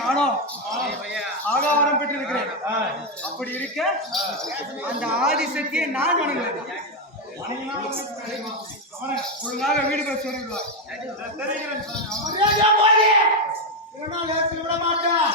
நானும் ஆகாவரம் பெற்றிருக்கிறேன். அப்படி இருக்க அந்த ஆதிசக்தியை நான் வணங்குவது. ஒழுங்காக வீடு போய் சொல்லிடுவார். விட மாட்டேன்.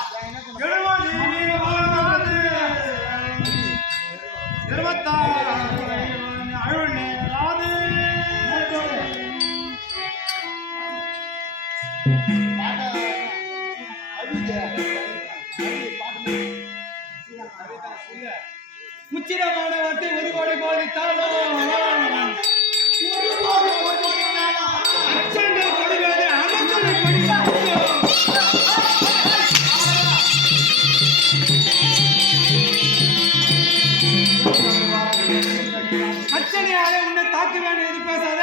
முச்சிரமான வார்த்தை ஒரு கோடி போதித்தாலும் அச்சங்கள் கொடுவது அரசனை அச்சனையாலே உன்னை தாக்குவேன் எது பேசாத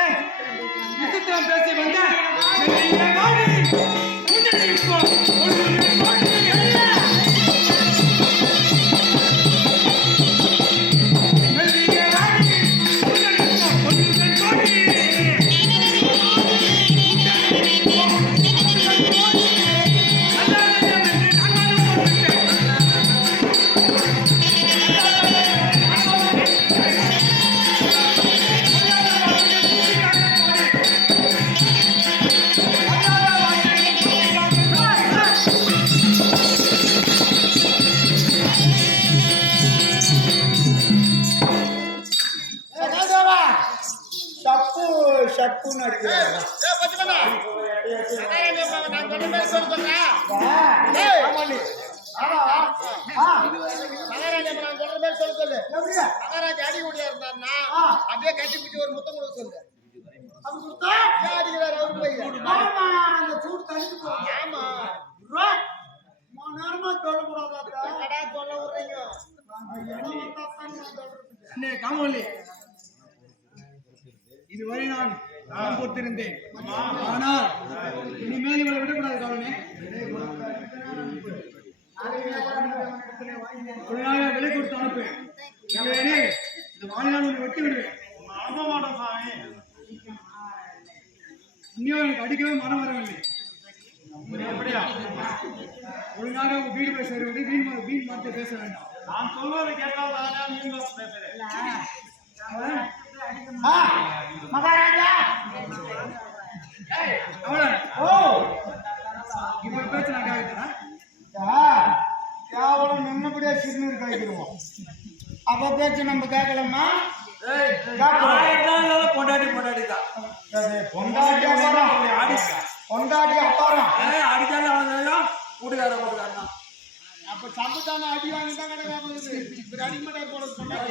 விசித்திரம் பேசி வந்த சப்புன்னு அடிக்கிறேன். அப்படியே கட்டி பிடிச்சி ஒரு முத்தம் கொடுக்க சொல்லு. அடிக்கிறார் அந்த சூடு தண்ணி. ஆமா நேரமா சொல்லக்கூடாதா சொல்ல விடுறீங்க. காமொழி இதுவரை நான் பொறுத்திருந்தேன். ஆனால் இனிமேல் இவளை விடக்கூடாது. கவனே விலை கொடுத்து அனுப்பேன். இந்த வாணியால் உன்னை வெட்டி விடுவேன். இன்னும் எனக்கு அடிக்கவே மனம் வரவில்லை. ஒழுங்காக வீடு போய் சேருவது. வீண் மாற்ற பேச வேண்டாம். நான் சொல்வதை கேட்டால் பேசுறேன். மகாராஜா இப்ப பேச்சு நான் கேட்கிறேன். கேவலம் நின்னபடியா சிறுநீர் கழிக்கிறோம். அப்ப பேச்சு நம்ம கேட்கலாமா? பொண்டாட்டி பொண்டாட்டிதான் பொண்டாட்டி பொண்டாட்டி அப்பாரம் அடிச்சாலும் கூட்டுக்கார போட்டுக்காரன். அப்ப சம்பத்தான அடி வாங்கிதான் கிடையாது. அடிமட்டார் போட பொண்டாட்டி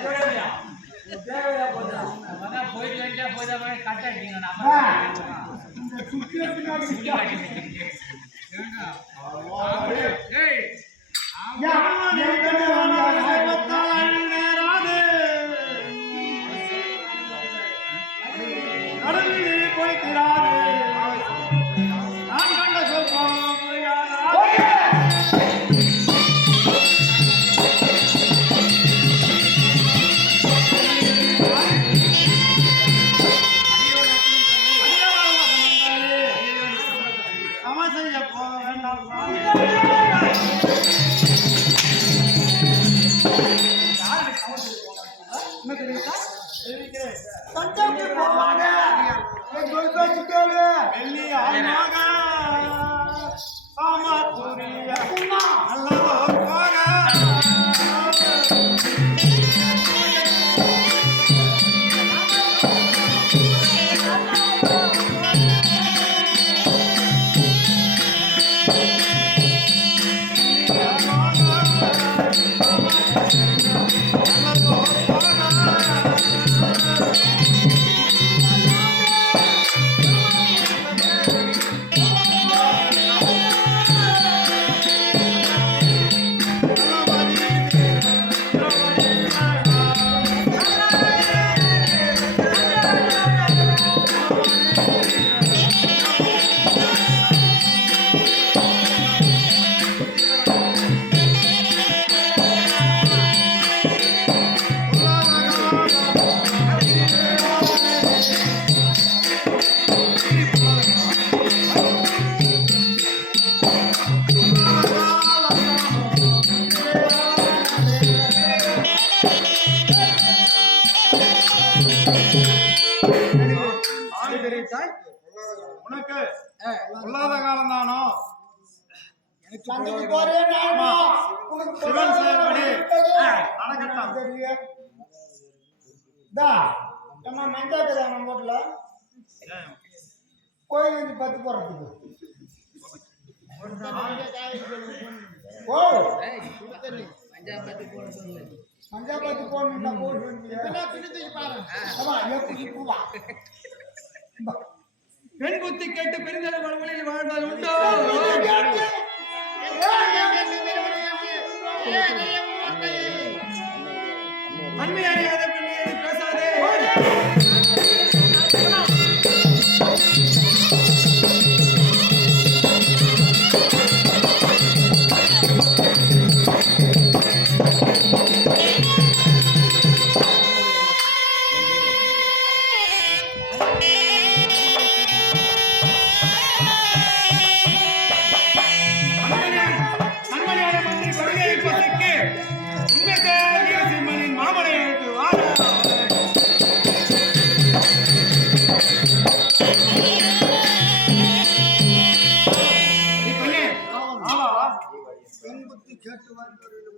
உனக்கு பொல்லாத காலம் தானோ? சண்டைக்கு போறே நாயனா உனக்கு சிவன் செயல்படி நடக்கட்டும். டா நம்ம மஞ்சாக்கறா நம்ம ஊர்ல கோயில் வந்து 10 போறதுக்கு ஓ மஞ்சாபத்து போறதுன்னா போய் இதெல்லாம் திருத்தி பாரு அம்மா எப்படி பூவா பெண் புத்தி கேட்டு பெருந்தல வழியில் வாழ்ந்தால் உண்டோ? அண்மை அறியாத பெண்ணை பேசாதே.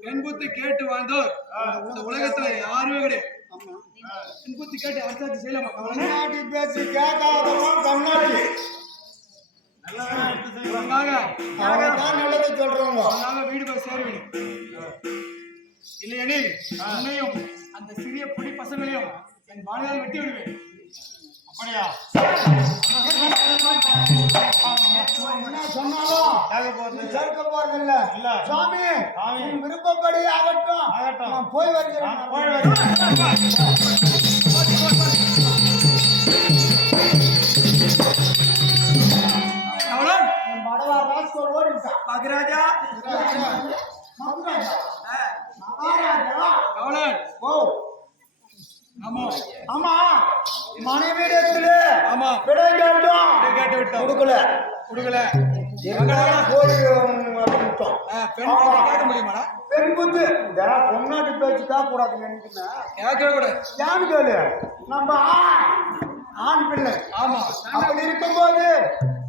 பெண் புத்தி கேட்டு வாழ்ந்தோர் இந்த உலகத்துல யாருமே கிடையாது. பெண் புத்தி கேட்டு அரசாட்சி செய்யலாமா? கண்ணாடி பேச்சு கேட்காதவன் கண்ணாடி நல்லதை சொல்றவங்க வீடு போய் சேருவீங்க. இல்லையெனில் உன்னையும் அந்த சிறிய புடி பசங்களையும் என் வாழ்நாள் வெட்டி விடுவேன். அப்படியா? என்ன சொன்னாலும் சேர்க்க போறதில்ல. சுவாமி விருப்பப்படி ஆகட்டும். நான் போய் வருகிறேன். மடவா ராஜ்கோட் ஓடிட்டான். மகராஜா ஆமா மனைவிடத்துல விடை கேட்டோம். கேட்டு விட்டோம். கொடுக்கல கேட்க முடியுமாடா? பெண் புத்து பொன்னாட்டி பேச்சு கேட்க கூடாது நினைக்கிறேன். கேட்க கூடாது. ஏன்னு கேளு நம்ம ஆண் பிள்ளை. ஆமா அப்படி இருக்கும்போது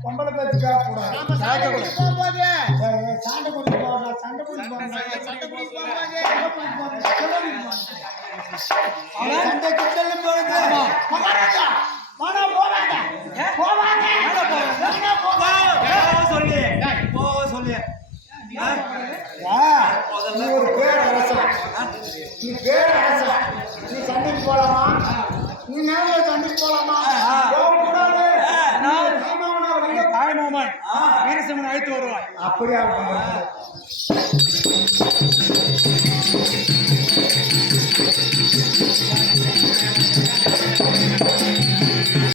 பொம்பளை பேச்சு கேட்க கூடாது. சண்டை குடிச்சு போறா சண்டை குடிச்சு சண்டைக்கு செல்லு போறது மகாராஜா மானா போறாங்க சொல்லி சொல்லி நீ ஒரு பேரரசா நீ பேரரசா நீ சண்டைக்கு போலாமா? நீ நேரில் சண்டைக்கு போலாமா? கூடாது. தாய்மாமன் வீரசிம்மன் அழைத்து வருவாய். அப்படியா?